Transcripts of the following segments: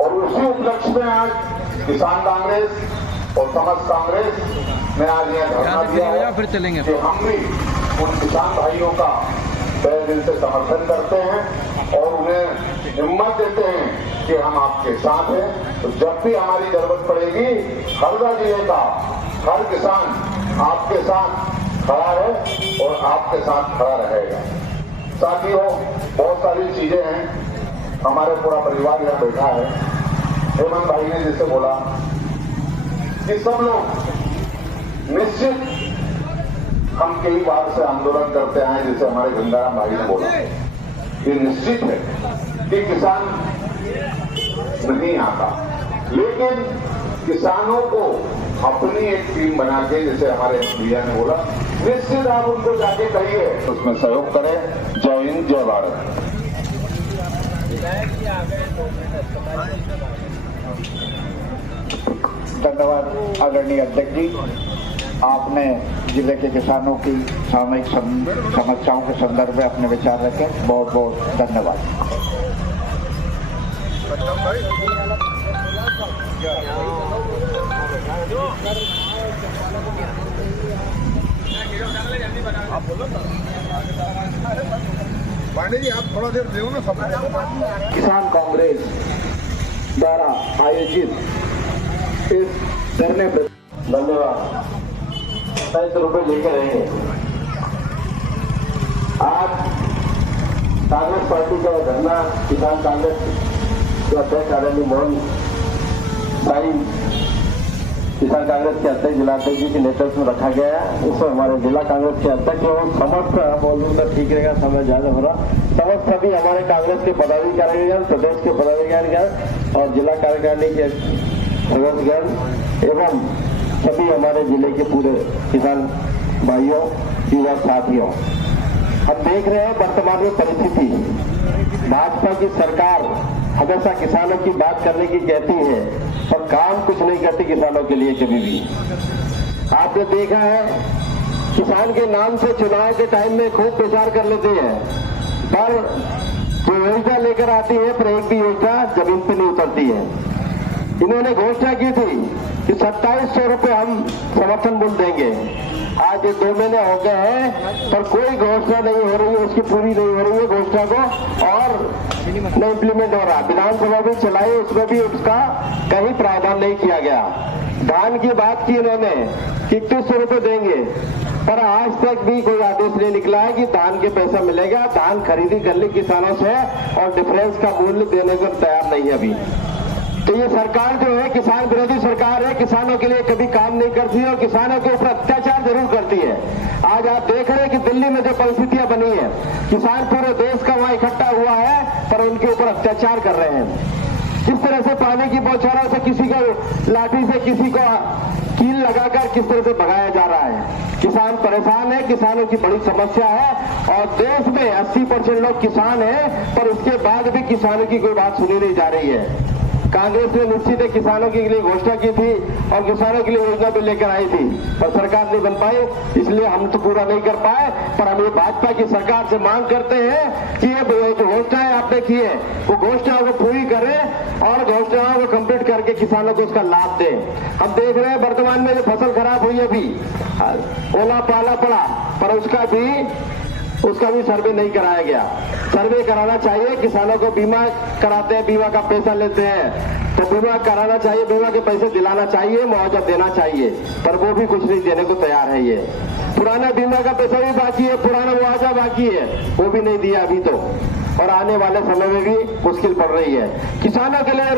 और उसी उपलक्ष्य में आज किसान कांग्रेस और समस्त कांग्रेस ने आज यह धरना दिया है फिर चलेंगे कि हम भी उन किसान भाइयों का तहे दिल से समर्थन करते हैं और उन्हें हिम्मत देते हैं कि हम आपके साथ हैं। तो जब भी हमारी जरूरत पड़ेगी हरदा जिले का हर किसान आपके साथ खड़ा है और आपके साथ खड़ा रहेगा। साथियों, बहुत सारी चीजें हैं, हमारे पूरा परिवार यहाँ बैठा है। हेमंत भाई ने जैसे बोला कि सब लोग निश्चित हम कई बार से आंदोलन करते आए, जैसे हमारे गंगाराम भाई ने बोला, ये निश्चित है कि किसान नहीं आता, लेकिन किसानों को अपनी एक टीम बना के, जैसे हमारे भैया ने बोला, निश्चित आप उनको जाके कहिए उसमें सहयोग करें। जय हिंद, जय भारत। धन्यवाद आदरणीय अध्यक्ष जी, आपने जिले के किसानों की सामयिक समस्याओं के संदर्भ में अपने विचार रखे, बहुत बहुत धन्यवाद। पांडे जी, आप थोड़ा देर दो ना। किसान कांग्रेस द्वारा आयोजित इस धरने पर धन्यवाद। 27 रुपये लेके रहेंगे। आज कांग्रेस पार्टी का धरना किसान कांग्रेस के अध्यक्ष आदरणीय मोहन भाई किसान कांग्रेस के अध्यक्ष जिलाध्यक्ष जी के नेतृत्व में रखा गया है। इसमें हमारे जिला कांग्रेस के अध्यक्ष और समस्त बोलूँ तो ठीक रहेगा, समय ज्यादा हो रहा, समस्त सभी हमारे कांग्रेस के पदाधिकारीगण, प्रदेश के पदाधिकारीगण और जिला कार्यकारिणी के सदस्यगण एवं सभी हमारे जिले के पूरे किसान भाइयों, युवा साथियों, हम देख रहे हैं वर्तमान में परिस्थिति, भाजपा की सरकार हमेशा किसानों की बात करने की कहती है और काम कुछ नहीं करती किसानों के लिए कभी भी। आपने देखा है किसान के नाम से चुनाव के टाइम में खूब प्रचार कर लेते हैं, पर जो योजना लेकर आती है पर एक भी योजना जमीन पर नहीं उतरती है। इन्होंने घोषणा की थी कि 2700 रुपये हम समर्थन मूल्य देंगे। आज ये 2 महीने हो गए हैं पर कोई घोषणा नहीं हो रही है, उसकी पूरी नहीं हो रही है घोषणा को, और नहीं इम्प्लीमेंट हो रहा। विधानसभा भी चलाई, उसमें भी उसका कहीं प्रावधान नहीं किया गया। धान की बात की इन्होंने 3100 रुपये देंगे, पर आज तक भी कोई आदेश नहीं निकला है कि धान के पैसा मिलेगा। धान खरीदी कर ली किसानों से और डिफरेंस का मूल्य देने को तैयार नहीं है अभी। तो ये सरकार जो है किसान विरोधी सरकार है, किसानों के लिए कभी काम नहीं करती है और किसानों के ऊपर अत्याचार जरूर करती है। आज आप देख रहे हैं कि दिल्ली में जो परिस्थितियां बनी है, किसान पूरे देश का वहां इकट्ठा हुआ है पर उनके ऊपर अत्याचार कर रहे हैं। किस तरह से पानी की बौछारों से किसी को लाठी से किसी को कील लगाकर किस तरह से भगाया जा रहा है। किसान परेशान है, किसानों की बड़ी समस्या है और देश में 80% लोग किसान हैं, पर उसके बाद भी किसानों की कोई बात सुनी नहीं जा रही है। कांग्रेस ने निश्चित है किसानों के लिए घोषणा की थी और किसानों के लिए योजना भी लेकर आई थी, पर सरकार नहीं बन पाई, इसलिए हम तो पूरा नहीं कर पाए। पर हम ये भाजपा की सरकार से मांग करते हैं कि ये जो घोषणाएं आपने की है वो घोषणाओं को पूरी करें और घोषणाओं को कंप्लीट करके किसानों को उसका लाभ दें। हम देख रहे हैं वर्तमान में जो फसल खराब हुई है, अभी ओला पाला पड़ा, पर उसका भी सर्वे नहीं कराया गया। सर्वे कराना चाहिए। किसानों को बीमा कराते हैं, बीमा का पैसा लेते हैं, तो बीमा कराना चाहिए, बीमा के पैसे दिलाना चाहिए, मुआवजा देना चाहिए, पर वो भी कुछ नहीं देने को तैयार है। ये पुराना बीमा का पैसा भी बाकी है, पुराना मुआवजा बाकी है, वो भी नहीं दिया अभी तो, और आने वाले समय में भी मुश्किल पड़ रही है। किसानों के लिए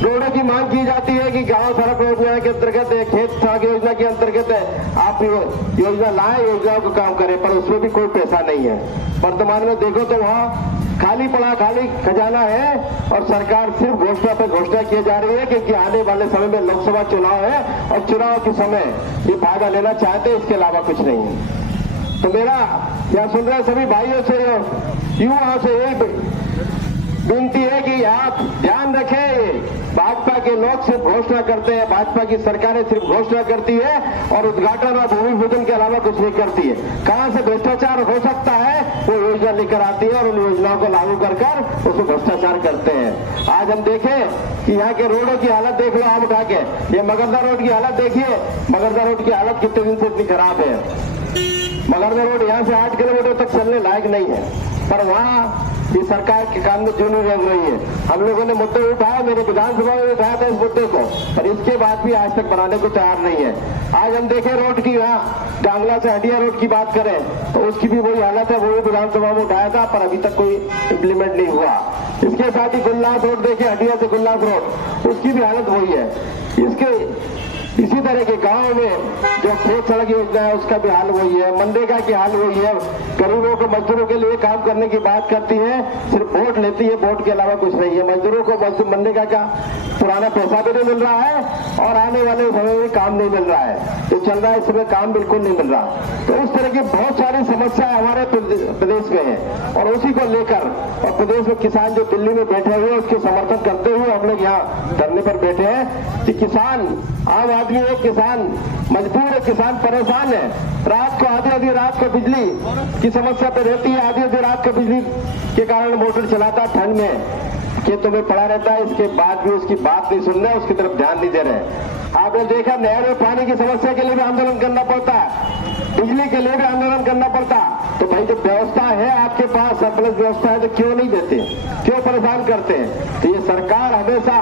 रोडों की मांग की जाती है कि गांव सड़क योजना के अंतर्गत, खेत सड़क योजना के अंतर्गत आप योजना लाए, योजनाओं को काम करें, पर उसमें भी कोई पैसा नहीं है। वर्तमान में देखो तो वहाँ खाली पड़ा, खाली खजाना है और सरकार सिर्फ घोषणा पे घोषणा की जा रही है, क्योंकि आने वाले समय में लोकसभा चुनाव है और चुनाव के समय ये फायदा लेना चाहते हैं, इसके अलावा कुछ नहीं है। तो मेरा यहाँ सुन रहे सभी भाइयों से, युवाओं से यही विनती है कि आप ध्यान रखें, भाजपा के लोग सिर्फ घोषणा करते हैं, भाजपा की सरकारें सिर्फ घोषणा करती है और उद्घाटन और भूमि पूजन के अलावा कुछ नहीं करती है। कहां से भ्रष्टाचार हो सकता है वो योजना लेकर आती है और उन योजनाओं को लागू कर उसको भ्रष्टाचार करते हैं। आज हम देखें कि यहाँ के रोडों की हालत देख लो आप उठा के, ये मगरदा रोड की हालत देखिए, मगरदा रोड की हालत कितने दिन से इतनी खराब है। मगरदा रोड यहाँ से 8 किलोमीटर तक चलने लायक नहीं है, पर वहाँ ये सरकार के काम में क्यों नहीं रह रही है। हम लोगों ने मुद्दे उठाया, मेरे विधानसभा में उठाया था इस मुद्दे को, पर इसके बाद भी आज तक बनाने को तैयार नहीं है। आज हम देखें रोड की, यहाँ डांगला से हंडिया रोड की बात करें तो उसकी भी वही हालत है, वो भी विधानसभा में उठाया था पर अभी तक कोई इम्प्लीमेंट नहीं हुआ। इसके साथ ही गुल्लास रोड देखे, हंडिया से गुल्लास रोड, उसकी भी हालत वही है। इसके इसी तरह के गांव में जो खेत सड़क योजना है उसका भी हाल वही है, मनरेगा की हाल वही है। गरीबों को मजदूरों के लिए काम करने की बात करती है, सिर्फ वोट लेती है, वोट के अलावा कुछ नहीं है। मजदूरों को मनरेगा का पुराना पैसा भी नहीं मिल रहा है और आने वाले समय में काम नहीं मिल रहा है, जो चल रहा है इसमें काम बिल्कुल नहीं मिल रहा। तो उस तरह की बहुत सारी समस्याएं हमारे प्रदेश में है और उसी को लेकर और प्रदेश में किसान जो दिल्ली में बैठे हुए उसके समर्थन करते हुए हम लोग यहाँ धरने पर बैठे हैं कि किसान, आम आदमी है, किसान मजबूर है, किसान परेशान है। रात को आधी रात को बिजली की समस्या पे रहती है, आधी रात को बिजली के कारण मोटर चलाता है, ठंड में खेतों में पड़ा रहता है, इसके बाद भी उसकी बात नहीं सुन रहे, उसकी तरफ ध्यान नहीं दे रहे। आपने देखा नहर में पानी की समस्या के लिए भी आंदोलन करना पड़ता है, बिजली के लिए भी आंदोलन करना पड़ता। तो भाई जब व्यवस्था है आपके पास, सरप्लस व्यवस्था है, तो क्यों नहीं देते, क्यों परेशान करते हैं। तो ये सरकार हमेशा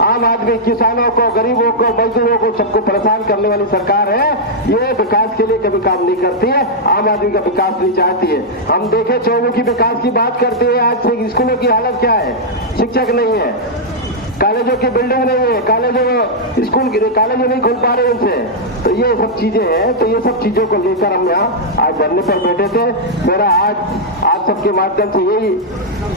आम आदमी, किसानों को, गरीबों को, मजदूरों को, सबको परेशान करने वाली सरकार है। ये विकास के लिए कभी काम नहीं करती है, आम आदमी का विकास नहीं चाहती है। हम देखें चौमुखी विकास की बात करते हैं, आज से स्कूलों की हालत क्या है, शिक्षक नहीं है, कॉलेजों की बिल्डिंग नहीं है, कॉलेजों स्कूल की कॉलेजों नहीं खुल पा रहे उनसे। तो ये सब चीजें हैं, तो ये सब चीजों को लेकर हम यहाँ आज धरने पर बैठे थे। मेरा आज आप सबके माध्यम से यही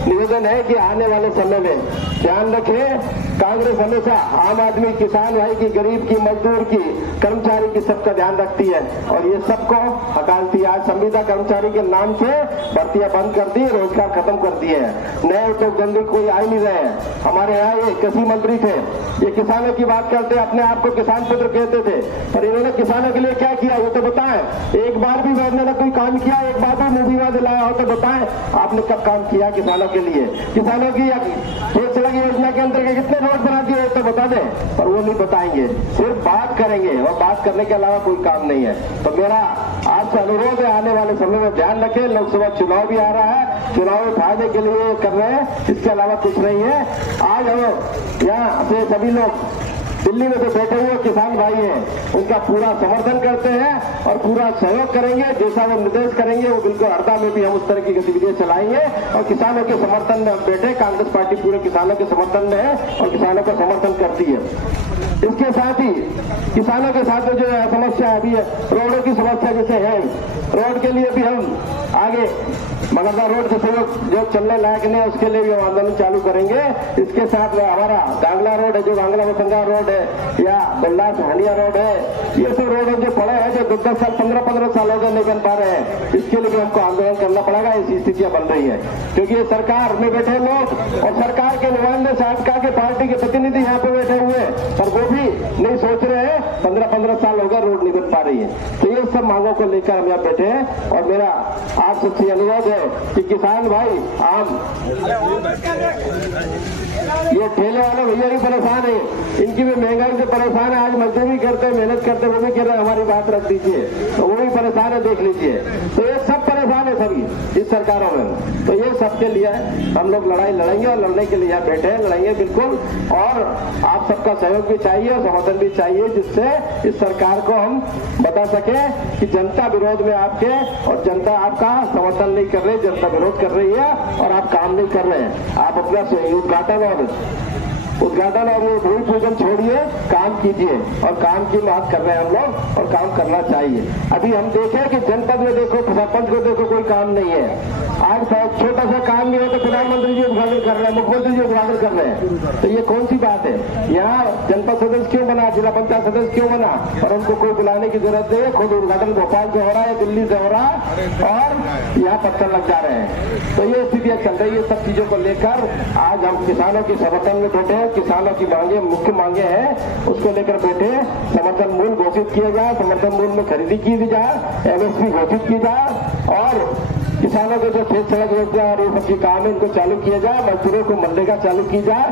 निवेदन है कि आने वाले समय में ध्यान रखें, कांग्रेस हमेशा आम आदमी, किसान भाई की, गरीब की, मजदूर की, कर्मचारी की सबका ध्यान रखती है और ये सबको हटाती है। आज संविदा कर्मचारी के नाम से भर्तियां बंद कर दी, रोजगार खत्म कर दिए हैं, नए उद्योग धंधे कोई आ ही नहीं रहे हैं। हमारे यहाँ ये कृषि मंत्री थे, ये किसानों की बात करते, अपने आप को किसान पुत्र कहते थे, पर इन्होंने किसानों के लिए क्या किया ये तो बताएं। एक बार भी उन्होंने कोई काम किया, एक बार भी मुबीना दिलाया हो तो बताएं आपने कब काम किया किसानों के लिए। किसानों की खेत सड़क योजना के अंतर्गत कितने रोड बना दिए तो बता दें, पर वो नहीं बताएंगे, सिर्फ बात करेंगे और बात करने के अलावा कोई काम नहीं है। तो मेरा आपसे अनुरोध है, आने वाले समय में ध्यान रखें, लोकसभा चुनाव भी आ रहा है, चुनाव में फायदे के लिए कर रहे हैं, इसके अलावा कुछ नहीं है। आज हम यहाँ से सभी लोग दिल्ली में जो बैठे हुए किसान भाई हैं उनका पूरा समर्थन करते हैं और पूरा सहयोग करेंगे, जैसा वो निर्देश करेंगे वो बिल्कुल हरदा में भी हम उस तरह की गतिविधियां चलाएंगे और किसानों के समर्थन में हम बैठे। कांग्रेस पार्टी पूरे किसानों के समर्थन में है और किसानों का समर्थन करती है। इसके साथ ही किसानों के साथ जो समस्या अभी है, रोडों की समस्या जैसे है, रोड के लिए भी हम आगे मगरदा रोड जैसे जो चलने लायक नहीं उसके लिए भी हम आंदोलन चालू करेंगे। इसके साथ हमारा डांगला रोड है, जो बांग्ला मसंगा रोड है, या गुल्लास हंडिया रोड है, ये सब रोड जो पड़े हैं, जो 10 साल 15 साल हो गए नहीं बन पा रहे हैं, इसके लिए भी हमको आंदोलन करना पड़ेगा। ऐसी स्थितियां बन रही है क्योंकि ये सरकार में बैठे लोग और सरकार के नुमाइंदे, सरकार के पार्टी के प्रतिनिधि यहाँ पे बैठे हुए हैं, पर वो भी नहीं सोच रहे हैं। 15 साल हो गए रोड नहीं बन पा रही है। तो ये सब मांगों को लेकर हम यहाँ बैठे हैं और मेरा आप सबसे अनुरोध है कि किसान भाई, आम ये ठेले वाले भैया भी परेशान है, इनकी भी महंगाई से परेशान है। आज मजदूरी करते, मेहनत करते, वो भी कह रहे हैं हमारी बात रख दीजिए, तो वो भी परेशान है, देख लीजिए। तो ये सब परेशान है सभी इस सरकारों में। तो ये सबके लिए हम लोग लड़ाई लड़ेंगे और लड़ने के लिए बैठे हैं, लड़ेंगे बिल्कुल। और आप सबका सहयोग भी चाहिए और समर्थन भी चाहिए, जिससे इस सरकार को हम बता सके कि जनता विरोध में आपके और जनता आपका समर्थन नहीं कर रही, जनता विरोध कर रही है और आप काम नहीं कर रहे हैं। आप अपना उद्घाटन और वो भूमि पूजन छोड़िए, काम कीजिए और काम की बात कर रहे हैं हम लोग और काम करना चाहिए। अभी हम देखें कि जनपद में देखो, सरपंच को देखो, कोई काम नहीं है। आज छोटा सा काम नहीं हो तो प्रधानमंत्री जी उद्घाटन कर रहे हैं, मुख्यमंत्री जी उद्घाटन कर रहे हैं। तो ये कौन सी बात है। यहाँ जनपद सदस्य क्यों बना, जिला पंचायत सदस्य क्यों बना, और उनको कोई बुलाने की जरूरत नहीं है। खुद उद्घाटन भोपाल से हो रहा है, दिल्ली से हो रहा है और यहाँ पत्थर लग जा रहे हैं। तो ये स्थितियां चल रही है। सब चीजों को लेकर आज हम किसानों के समर्थन में बैठे हैं, किसानों की मांगे, मुख्य मांगे हैं, उसको लेकर बैठे। समर्थन मूल्य घोषित किया जाए, समर्थन मूल्य में खरीदी की जाए, MSP घोषित की जाए और किसानों को जो खेत सड़क योजना और ये सब की काम है इनको चालू किया जाए। मजदूरों को मनरेगा चालू की जाए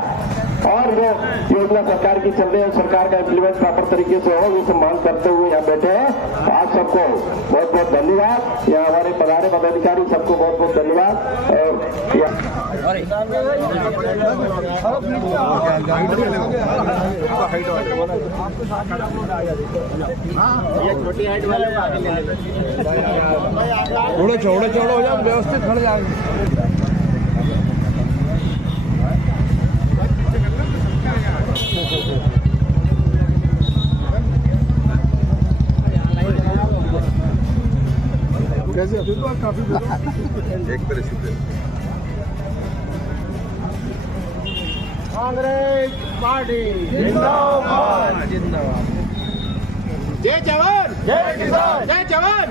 और जो योजना सरकार की चल रही है सरकार का इम्प्लीमेंट प्रॉपर तरीके से हो, ये सब मांग करते हुए यहाँ बैठे हैं। आप सबको बहुत बहुत धन्यवाद। यहाँ हमारे पधारे पदाधिकारी सबको बहुत बहुत धन्यवाद। छोटी हाइट वाले को आगे ले लेते थोड़े चौड़े चौड़े हो जाओ, व्यवस्थित खड़े जाओ। कैसे काफी एक तरह से कांग्रेस पार्टी जिंदाबाद जिंदाबाद। जय जवान जय किसान जय जवान।